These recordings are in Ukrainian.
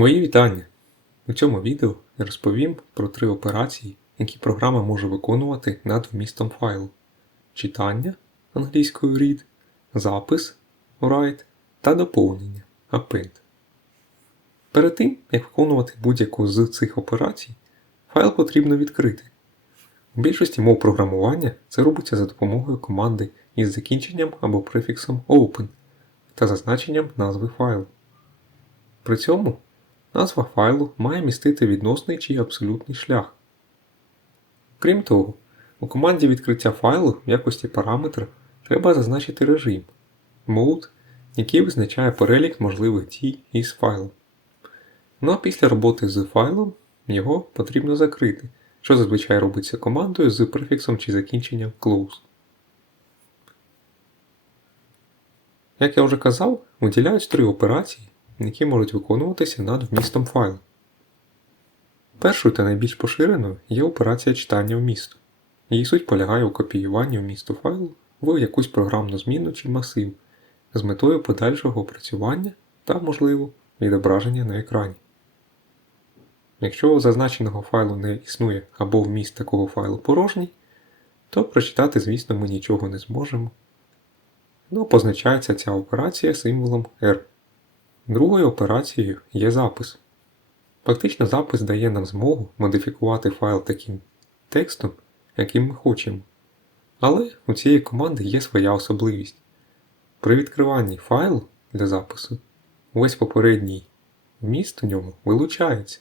Мої вітання! У цьому відео я розповім про три операції, які програма може виконувати над вмістом файлу: читання англійською read, запис write та доповнення append. Перед тим, як виконувати будь-яку з цих операцій, файл потрібно відкрити. У більшості мов програмування це робиться за допомогою команди із закінченням або префіксом open та зазначенням назви файлу. При цьому назва файлу має містити відносний чи абсолютний шлях. Крім того, у команді відкриття файлу в якості параметра треба зазначити режим mode, який визначає перелік можливих дій із файлом. Ну а після роботи з файлом його потрібно закрити, що зазвичай робиться командою з префіксом чи закінченням close. Як я вже казав, виділяють три операції, які можуть виконуватися над вмістом файлу. Першою та найбільш поширеною є операція читання вмісту. Її суть полягає у копіюванні вмісту файлу в якусь програмну зміну чи масив з метою подальшого опрацювання та, можливо, відображення на екрані. Якщо зазначеного файлу не існує або вміст такого файлу порожній, то прочитати, звісно, ми нічого не зможемо. Ну, позначається ця операція символом R. Другою операцією є запис. Фактично запис дає нам змогу модифікувати файл таким текстом, яким ми хочемо. Але у цієї команди є своя особливість. При відкриванні файлу для запису весь попередній вміст у ньому вилучається.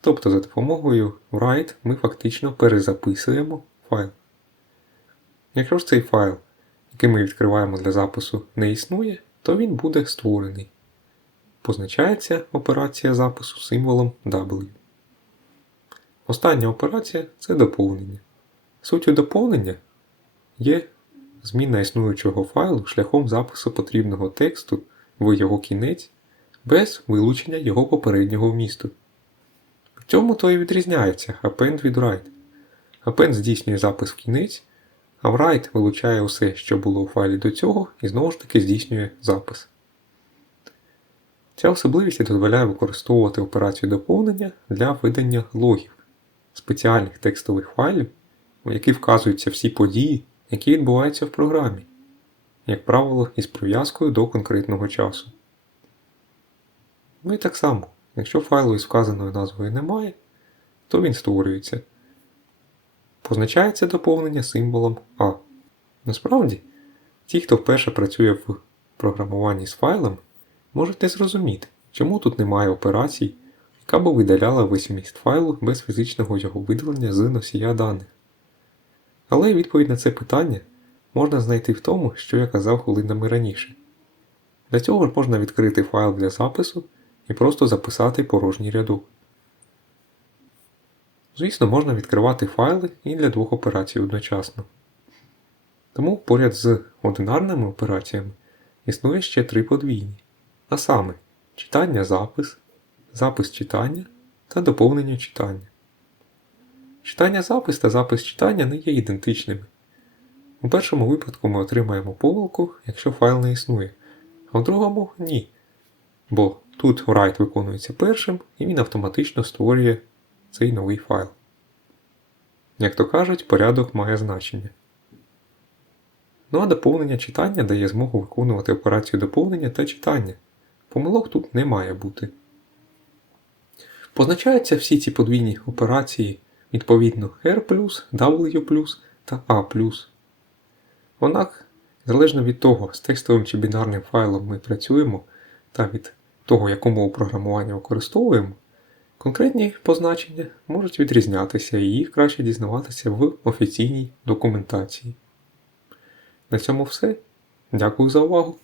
Тобто за допомогою write ми фактично перезаписуємо файл. Якщо ж цей файл, який ми відкриваємо для запису, не існує, то він буде створений. Позначається операція запису символом W. Остання операція це доповнення. Суттю доповнення є зміна існуючого файлу шляхом запису потрібного тексту в його кінець без вилучення його попереднього вмісту. В цьому то і відрізняється append від write. Append здійснює запис в кінець, write вилучає усе, що було у файлі до цього, і знову ж таки здійснює запис. Ця особливість дозволяє використовувати операцію доповнення для видання логів, спеціальних текстових файлів, у які вказуються всі події, які відбуваються в програмі, як правило, із прив'язкою до конкретного часу. Ну і так само, якщо файлу із вказаною назвою немає, то він створюється. Позначається доповнення символом А. Насправді, ті, хто вперше працює в програмуванні з файлами, можуть не зрозуміти, чому тут немає операцій, яка б видаляла весь вміст файлу без фізичного його видалення з носія даних. Але відповідь на це питання можна знайти в тому, що я казав хвилинами раніше. Для цього ж можна відкрити файл для запису і просто записати порожній рядок. Звісно, можна відкривати файли і для двох операцій одночасно. Тому поряд з одинарними операціями існує ще три подвійні, а саме читання-запис, запис читання та доповнення читання. Читання-запис та запис читання не є ідентичними. У першому випадку ми отримаємо помилку, якщо файл не існує, а в другому ні. Бо тут write виконується першим і він автоматично створює цей новий файл. Як то кажуть, порядок має значення. Ну а доповнення читання дає змогу виконувати операцію доповнення та читання. Помилок тут не має бути. Позначаються всі ці подвійні операції відповідно R, W та A. Однак, залежно від того, з текстовим чи бінарним файлом ми працюємо та від того, яку мову програмування використовуємо, конкретні позначення можуть відрізнятися і їх краще дізнаватися в офіційній документації. На цьому все. Дякую за увагу!